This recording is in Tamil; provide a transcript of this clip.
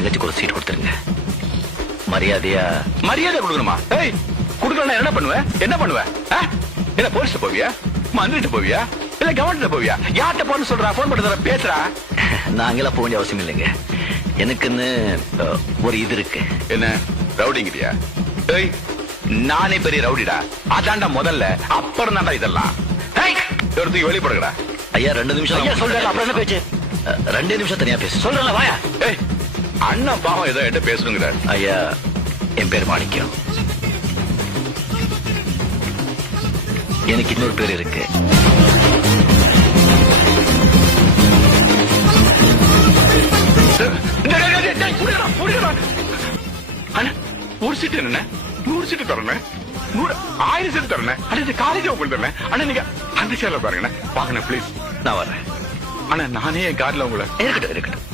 தங்கச்சிக்கு ஒரு சீட் கொடுத்துருங்க. மரியாதையா மரியாதை கொடுக்கணுமா? ஏய், கொடுக்கலன்னா என்ன பண்ணுவேன்? என்ன பண்ணுவேன்? என்ன போலீஸ் போவியா? மந்திரிட்டு போவியா? இல்ல கவர்மெண்ட் போவியா? யார்கிட்ட போன்னு சொல்றா? போன் பண்ணி பேசுறா. நாங்கெல்லாம் போக வேண்டிய அவசியம் இல்லைங்க. எனக்குன்னு ஒரு இது இருக்கு. என்ன ரவுடிங்கிறியா? ஏய், நானே பெரிய ரவுடிடா. அதான்டா முதல்ல, அப்புறம் தான்டா இதெல்லாம். எடுத்து வெளிப்படுறா. ஐயா 2 நிமிஷம் சொல்றேன். அப்புறம் என்ன பேச்சு? 2 நிமிஷம் தனியா பேச சொல்றேன். வாயா. ஏய், அண்ணன் பாவம் ஏதோ என்கிட்ட பேசணுங்கிறார். ஐயா, என் பேர் மாணிக்கம். எனக்கு இன்னொரு பேர் இருக்கு. ஒரு சீட்டு என்ன? 100 சீட்டு தரணும். 1000 சீட்டு தரணும். அண்ணா காலேஜ் உங்களுக்கு தரணும். அண்ணா நீங்க அந்த சேர்ல பாருங்க. பாக்கணும் பிளீஸ். நான் வர்றேன். அண்ணா நானே என் கார்ல உங்களை இருக்கட்டும் இருக்கட்டும்.